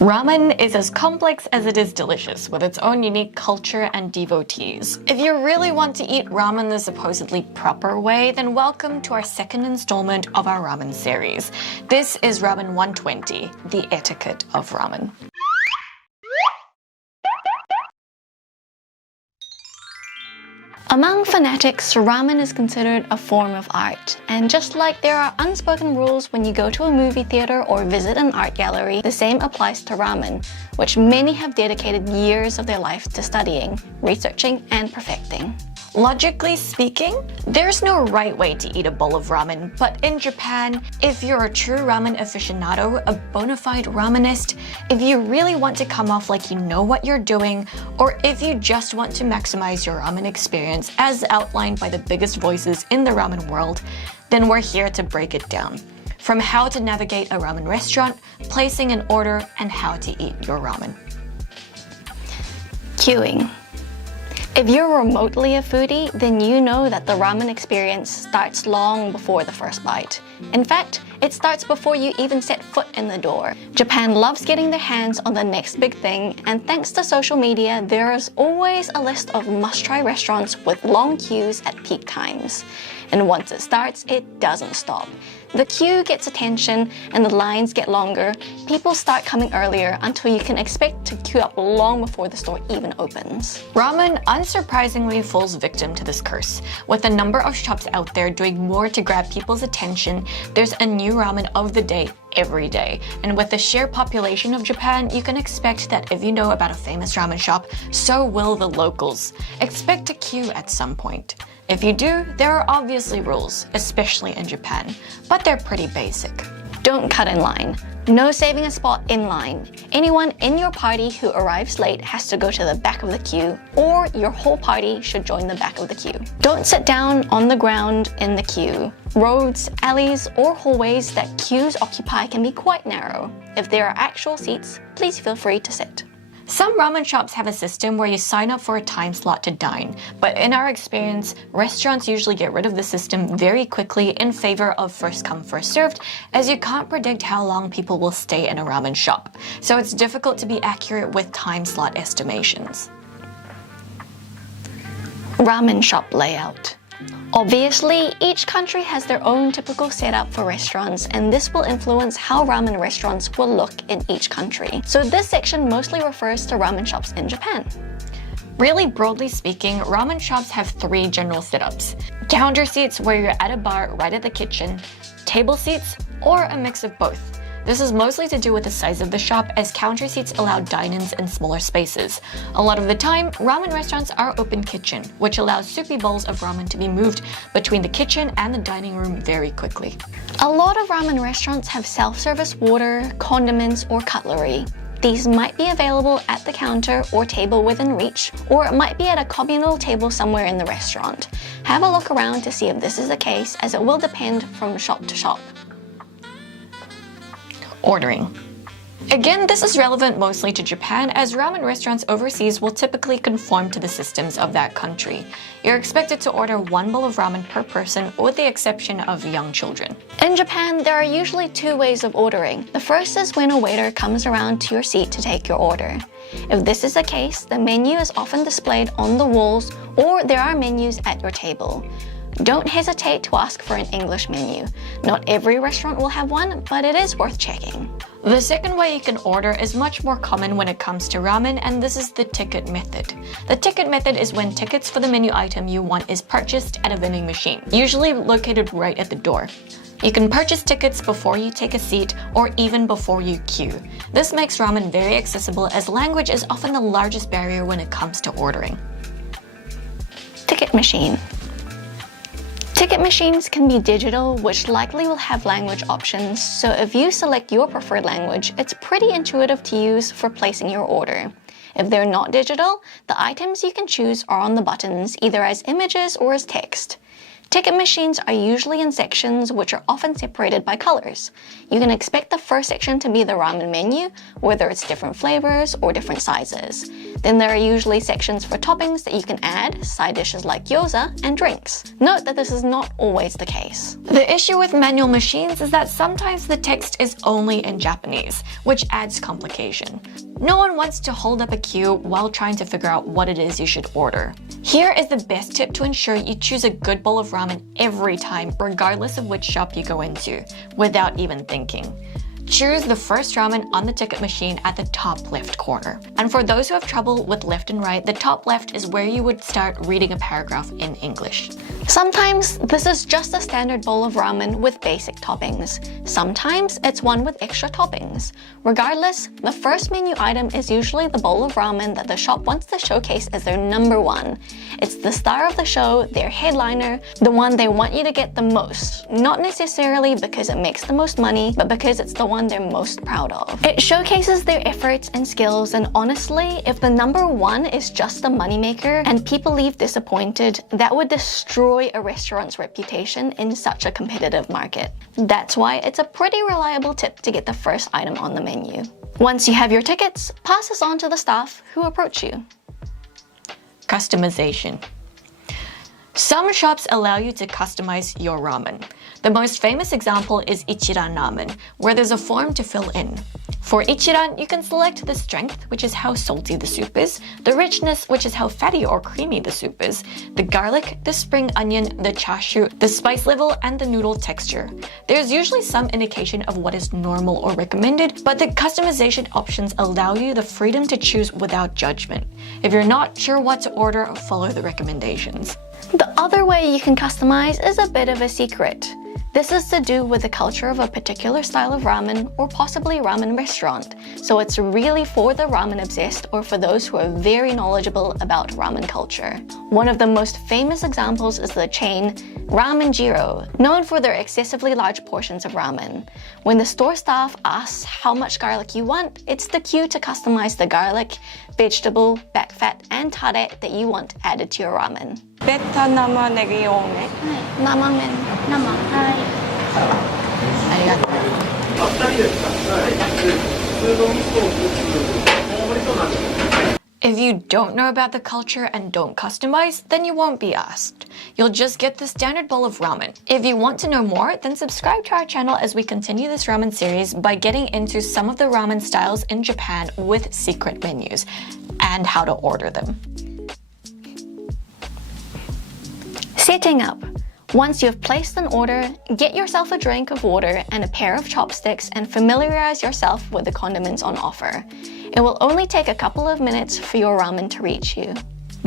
Ramen is as complex as it is delicious, with its own unique culture and devotees. If you really want to eat ramen the supposedly proper way, then welcome to our second installment of our ramen series. This is Ramen 120, the etiquette of ramen. Among fanatics, ramen is considered a form of art, and just like there are unspoken rules when you go to a movie theater or visit an art gallery, the same applies to ramen, which many have dedicated years of their life to studying, researching, and perfecting. Logically speaking, there's no right way to eat a bowl of ramen, but in Japan, if you're a true ramen aficionado, a bona fide ramenist, if you really want to come off like you know what you're doing, or if you just want to maximize your ramen experience as outlined by the biggest voices in the ramen world, then we're here to break it down. From how to navigate a ramen restaurant, placing an order, and how to eat your ramen. Queuing. If you're remotely a foodie, then you know that the ramen experience starts long before the first bite. In fact, it starts before you even set foot in the door. Japan loves getting their hands on the next big thing, and thanks to social media, there is always a list of must-try restaurants with long queues at peak times. And once it starts, it doesn't stop. The queue gets attention and the lines get longer. People start coming earlier until you can expect to queue up long before the store even opens. Ramen unsurprisingly falls victim to this curse. With the number of shops out there doing more to grab people's attention, there's a new ramen of the day every day. And with the sheer population of Japan, you can expect that if you know about a famous ramen shop, so will the locals. Expect a queue at some point. If you do, there are obviously rules, especially in Japan, but they're pretty basic. Don't cut in line. No saving a spot in line. Anyone in your party who arrives late has to go to the back of the queue, or your whole party should join the back of the queue. Don't sit down on the ground in the queue. Roads, alleys, or hallways that queues occupy can be quite narrow. If there are actual seats, please feel free to sit. Some ramen shops have a system where you sign up for a time slot to dine, but in our experience, restaurants usually get rid of the system very quickly in favor of first come first served, as you can't predict how long people will stay in a ramen shop, so it's difficult to be accurate with time slot estimations. Ramen shop layout. Obviously, each country has their own typical setup for restaurants, and this will influence how ramen restaurants will look in each country. So this section mostly refers to ramen shops in Japan. Really broadly speaking, ramen shops have three general setups. Counter seats where you're at a bar right at the kitchen, table seats, or a mix of both. This is mostly to do with the size of the shop, as counter seats allow dine-ins in smaller spaces. A lot of the time, ramen restaurants are open kitchen, which allows soupy bowls of ramen to be moved between the kitchen and the dining room very quickly. A lot of ramen restaurants have self-service water, condiments, or cutlery. These might be available at the counter or table within reach, or it might be at a communal table somewhere in the restaurant. Have a look around to see if this is the case, as it will depend from shop to shop. Ordering. Again, this is relevant mostly to Japan, as ramen restaurants overseas will typically conform to the systems of that country. You're expected to order one bowl of ramen per person, with the exception of young children. In Japan, there are usually two ways of ordering. The first is when a waiter comes around to your seat to take your order. If this is the case, the menu is often displayed on the walls, or there are menus at your table. Don't hesitate to ask for an English menu. Not every restaurant will have one, but it is worth checking. The second way you can order is much more common when it comes to ramen, and this is the ticket method. The ticket method is when tickets for the menu item you want is purchased at a vending machine, usually located right at the door. You can purchase tickets before you take a seat or even before you queue. This makes ramen very accessible, as language is often the largest barrier when it comes to ordering. Ticket machine. Ticket machines can be digital, which likely will have language options, so if you select your preferred language, it's pretty intuitive to use for placing your order. If they're not digital, the items you can choose are on the buttons, either as images or as text. Ticket machines are usually in sections which are often separated by colors. You can expect the first section to be the ramen menu, whether it's different flavors or different sizes. Then there are usually sections for toppings that you can add, side dishes like gyoza, and drinks. Note that this is not always the case. The issue with manual machines is that sometimes the text is only in Japanese, which adds complication. No one wants to hold up a queue while trying to figure out what it is you should order. Here is the best tip to ensure you choose a good bowl of ramen every time, regardless of which shop you go into, without even thinking. Choose the first ramen on the ticket machine at the top left corner. And for those who have trouble with left and right, the top left is where you would start reading a paragraph in English. Sometimes this is just a standard bowl of ramen with basic toppings. Sometimes it's one with extra toppings. Regardless, the first menu item is usually the bowl of ramen that the shop wants to showcase as their number one. It's the star of the show, their headliner, the one they want you to get the most. Not necessarily because it makes the most money, but because it's the one they're most proud of. It showcases their efforts and skills, and honestly, if the number one is just a moneymaker and people leave disappointed, that would destroy a restaurant's reputation in such a competitive market. That's why it's a pretty reliable tip to get the first item on the menu. Once you have your tickets, pass this on to the staff who approach you. Customization. Some shops allow you to customize your ramen. The most famous example is Ichiran Ramen, where there's a form to fill in. For Ichiran, you can select the strength, which is how salty the soup is, the richness, which is how fatty or creamy the soup is, the garlic, the spring onion, the chashu, the spice level, and the noodle texture. There's usually some indication of what is normal or recommended, but the customization options allow you the freedom to choose without judgment. If you're not sure what to order, follow the recommendations. The other way you can customize is a bit of a secret. This is to do with the culture of a particular style of ramen or possibly ramen restaurant, so it's really for the ramen obsessed or for those who are very knowledgeable about ramen culture. One of the most famous examples is the chain Ramen Jiro, known for their excessively large portions of ramen. When the store staff asks how much garlic you want, it's the cue to customize the garlic, vegetable, back fat, and tare that you want added to your ramen. ベタ生ネギ多め。生麺。ありがとう。If you don't know about the culture and don't customize, then you won't be asked. You'll just get the standard bowl of ramen. If you want to know more, then subscribe to our channel as we continue this ramen series by getting into some of the ramen styles in Japan with secret menus and how to order them. Setting up. Once you've placed an order, get yourself a drink of water and a pair of chopsticks and familiarize yourself with the condiments on offer. It will only take a couple of minutes for your ramen to reach you.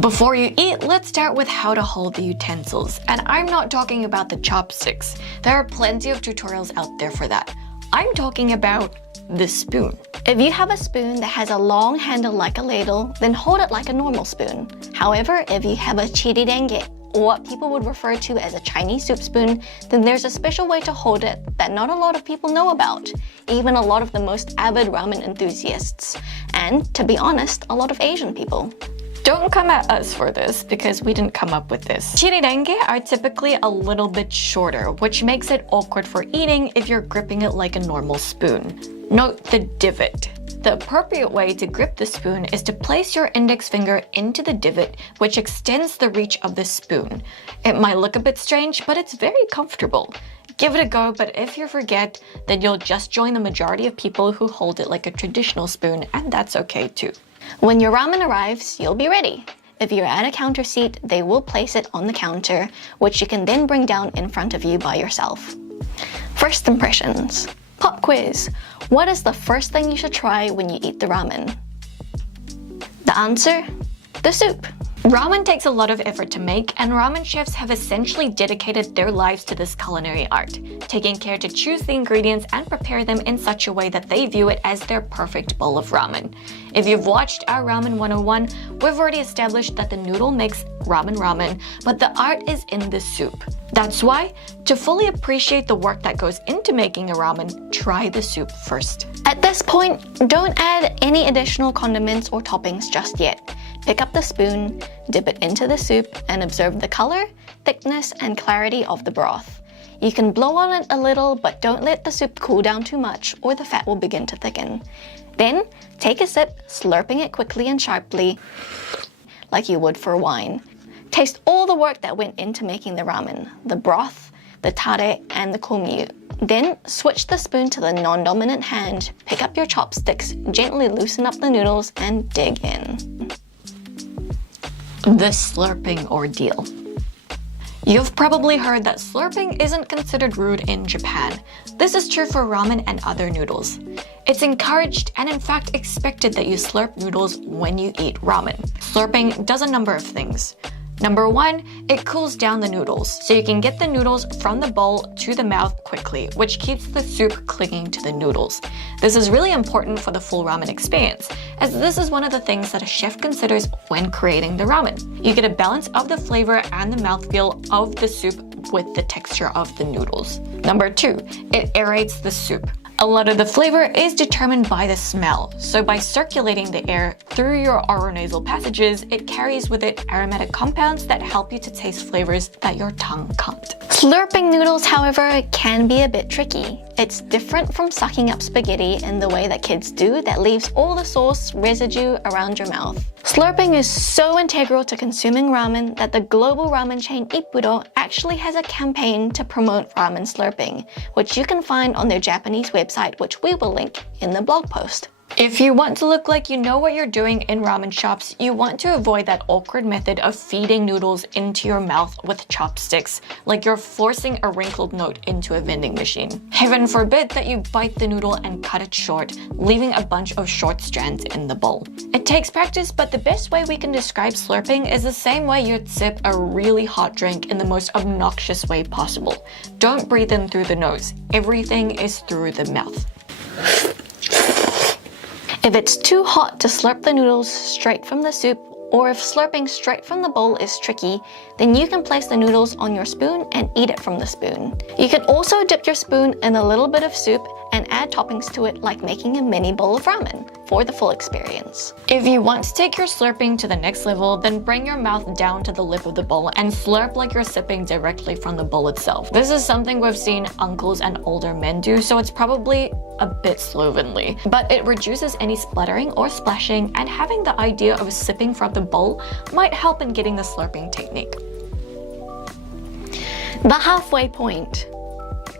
Before you eat, let's start with how to hold the utensils. And I'm not talking about the chopsticks. There are plenty of tutorials out there for that. I'm talking about the spoon. If you have a spoon that has a long handle like a ladle, then hold it like a normal spoon. However, if you have a chirirenge, or what people would refer to as a Chinese soup spoon, then there's a special way to hold it that not a lot of people know about, even a lot of the most avid ramen enthusiasts, and, to be honest, a lot of Asian people. Don't come at us for this, because we didn't come up with this. Chirirenge are typically a little bit shorter, which makes it awkward for eating if you're gripping it like a normal spoon. Note the divot. The appropriate way to grip the spoon is to place your index finger into the divot, which extends the reach of the spoon. It might look a bit strange, but it's very comfortable. Give it a go, but if you forget, then you'll just join the majority of people who hold it like a traditional spoon, and that's okay too. When your ramen arrives, you'll be ready. If you're at a counter seat, they will place it on the counter, which you can then bring down in front of you by yourself. First impressions. Pop quiz. What is the first thing you should try when you eat the ramen? The answer? The soup. Ramen takes a lot of effort to make, and ramen chefs have essentially dedicated their lives to this culinary art, taking care to choose the ingredients and prepare them in such a way that they view it as their perfect bowl of ramen. If you've watched our Ramen 101, we've already established that the noodle makes ramen, but the art is in the soup. That's why, to fully appreciate the work that goes into making a ramen, try the soup first. At this point, don't add any additional condiments or toppings just yet. Pick up the spoon, dip it into the soup, and observe the color, thickness, and clarity of the broth. You can blow on it a little, but don't let the soup cool down too much or the fat will begin to thicken. Then, take a sip, slurping it quickly and sharply, like you would for wine. Taste all the work that went into making the ramen, the broth, the tare, and the komyu. Then, switch the spoon to the non-dominant hand, pick up your chopsticks, gently loosen up the noodles, and dig in. The slurping ordeal. You've probably heard that slurping isn't considered rude in Japan. This is true for ramen and other noodles. It's encouraged and in fact expected that you slurp noodles when you eat ramen. Slurping does a number of things. Number one, it cools down the noodles, so you can get the noodles from the bowl to the mouth quickly, which keeps the soup clinging to the noodles. This is really important for the full ramen experience, as this is one of the things that a chef considers when creating the ramen. You get a balance of the flavor and the mouthfeel of the soup with the texture of the noodles. Number two, it aerates the soup. A lot of the flavor is determined by the smell, so by circulating the air through your oronasal passages, it carries with it aromatic compounds that help you to taste flavors that your tongue can't. Slurping noodles, however, can be a bit tricky. It's different from sucking up spaghetti in the way that kids do that leaves all the sauce residue around your mouth. Slurping is so integral to consuming ramen that the global ramen chain Ippudo actually has a campaign to promote ramen slurping, which you can find on their Japanese website, which we will link in the blog post. If you want to look like you know what you're doing in ramen shops, you want to avoid that awkward method of feeding noodles into your mouth with chopsticks, like you're forcing a wrinkled note into a vending machine. Heaven forbid that you bite the noodle and cut it short, leaving a bunch of short strands in the bowl. It takes practice, but the best way we can describe slurping is the same way you'd sip a really hot drink in the most obnoxious way possible. Don't breathe in through the nose. Everything is through the mouth. If it's too hot to slurp the noodles straight from the soup, or if slurping straight from the bowl is tricky, then you can place the noodles on your spoon and eat it from the spoon. You can also dip your spoon in a little bit of soup and add toppings to it, like making a mini bowl of ramen for the full experience. If you want to take your slurping to the next level, then bring your mouth down to the lip of the bowl and slurp like you're sipping directly from the bowl itself. This is something we've seen uncles and older men do, so it's probably a bit slovenly, but it reduces any spluttering or splashing, and having the idea of sipping from the bowl might help in getting the slurping technique. The halfway point.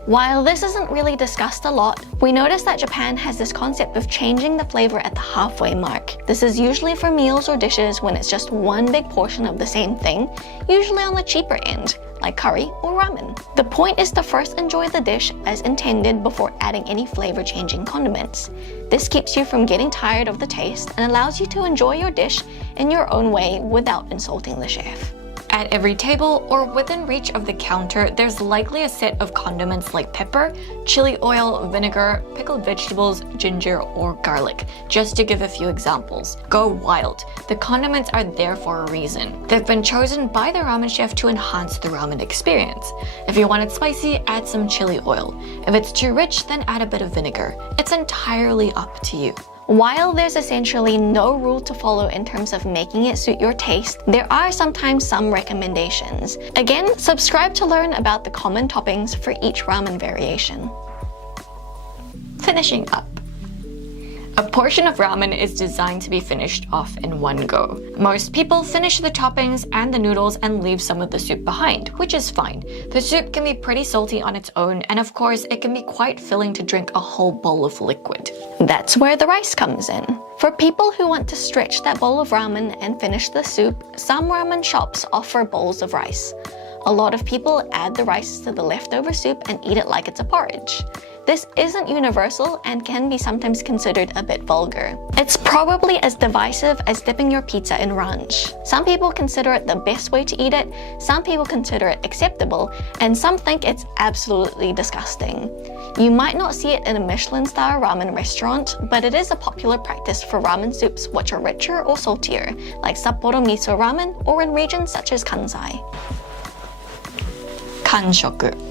While this isn't really discussed a lot, we notice that Japan has this concept of changing the flavor at the halfway mark. This is usually for meals or dishes when it's just one big portion of the same thing, usually on the cheaper end, like curry or ramen. The point is to first enjoy the dish as intended before adding any flavor-changing condiments. This keeps you from getting tired of the taste and allows you to enjoy your dish in your own way without insulting the chef. At every table or within reach of the counter, there's likely a set of condiments like pepper, chili oil, vinegar, pickled vegetables, ginger, or garlic, just to give a few examples. Go wild. The condiments are there for a reason. They've been chosen by the ramen chef to enhance the ramen experience. If you want it spicy, add some chili oil. If it's too rich, then add a bit of vinegar. It's entirely up to you. While there's essentially no rule to follow in terms of making it suit your taste, there are sometimes some recommendations. Again, subscribe to learn about the common toppings for each ramen variation. Finishing up. A portion of ramen is designed to be finished off in one go. Most people finish the toppings and the noodles and leave some of the soup behind, which is fine. The soup can be pretty salty on its own, and of course, it can be quite filling to drink a whole bowl of liquid. That's where the rice comes in. For people who want to stretch that bowl of ramen and finish the soup, some ramen shops offer bowls of rice. A lot of people add the rice to the leftover soup and eat it like it's a porridge. This isn't universal and can be sometimes considered a bit vulgar. It's probably as divisive as dipping your pizza in ranch. Some people consider it the best way to eat it, some people consider it acceptable, and some think it's absolutely disgusting. You might not see it in a Michelin-star ramen restaurant, but it is a popular practice for ramen soups which are richer or saltier, like Sapporo miso ramen, or in regions such as Kansai. Kanshoku.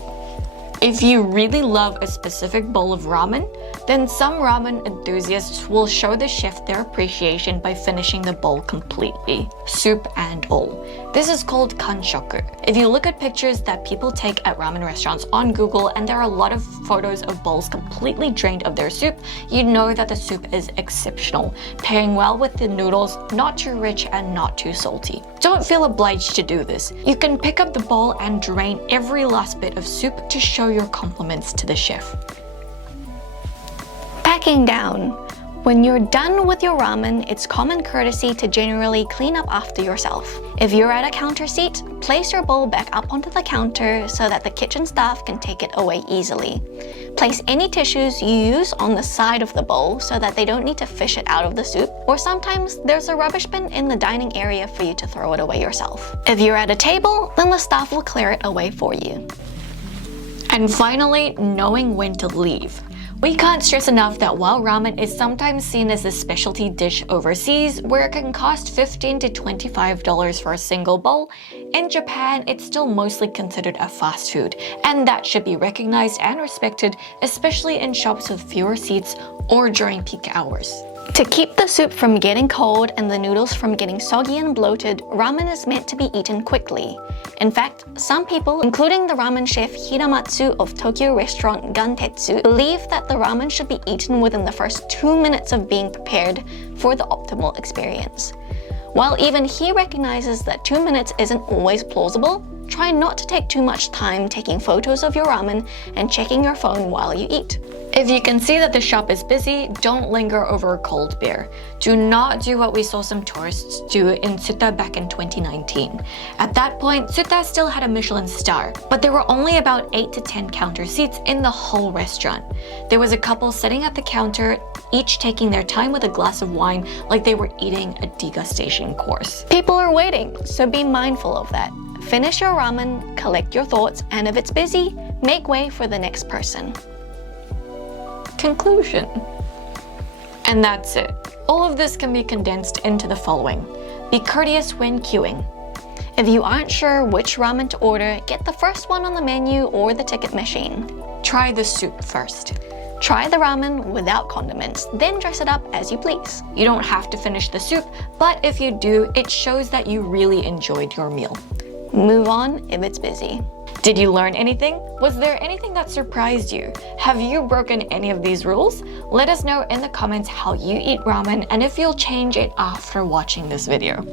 If you really love a specific bowl of ramen, then some ramen enthusiasts will show the chef their appreciation by finishing the bowl completely, soup and all. This is called kanshoku. If you look at pictures that people take at ramen restaurants on Google and there are a lot of photos of bowls completely drained of their soup, you know that the soup is exceptional, pairing well with the noodles, not too rich and not too salty. Don't feel obliged to do this. You can pick up the bowl and drain every last bit of soup to show your compliments to the chef. Packing down. When you're done with your ramen, it's common courtesy to generally clean up after yourself. If you're at a counter seat, place your bowl back up onto the counter so that the kitchen staff can take it away easily. Place any tissues you use on the side of the bowl so that they don't need to fish it out of the soup, or sometimes there's a rubbish bin in the dining area for you to throw it away yourself. If you're at a table, then the staff will clear it away for you. And finally, knowing when to leave. We can't stress enough that while ramen is sometimes seen as a specialty dish overseas, where it can cost $15 to $25 for a single bowl, in Japan it's still mostly considered a fast food, and that should be recognized and respected, especially in shops with fewer seats or during peak hours. To keep the soup from getting cold and the noodles from getting soggy and bloated, ramen is meant to be eaten quickly. In fact, some people, including the ramen chef Hiramatsu of Tokyo restaurant Gantetsu, believe that the ramen should be eaten within the first 2 minutes of being prepared for the optimal experience. While even he recognizes that 2 minutes isn't always plausible, try not to take too much time taking photos of your ramen and checking your phone while you eat. If you can see that the shop is busy, don't linger over a cold beer. Do not do what we saw some tourists do in Tsuta back in 2019. At that point, Tsuta still had a Michelin star, but there were only about 8 to 10 counter seats in the whole restaurant. There was a couple sitting at the counter, each taking their time with a glass of wine like they were eating a degustation course. People are waiting, so be mindful of that. Finish your ramen, collect your thoughts, and if it's busy, make way for the next person. Conclusion. And that's it. All of this can be condensed into the following. Be courteous when queuing. If you aren't sure which ramen to order, get the first one on the menu or the ticket machine. Try the soup first. Try the ramen without condiments, then dress it up as you please. You don't have to finish the soup, but if you do, it shows that you really enjoyed your meal. Move on if it's busy. Did you learn anything? Was there anything that surprised you? Have you broken any of these rules? Let us know in the comments how you eat ramen and if you'll change it after watching this video.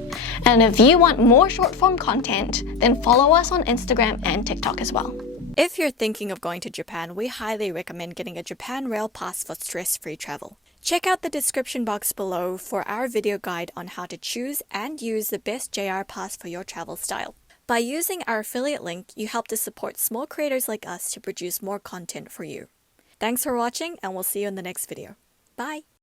And if you want more short form content, then follow us on Instagram and TikTok as well. If you're thinking of going to Japan, we highly recommend getting a Japan Rail Pass for stress-free travel. Check out the description box below for our video guide on how to choose and use the best JR Pass for your travel style. By using our affiliate link, you help to support small creators like us to produce more content for you. Thanks for watching, and we'll see you in the next video. Bye!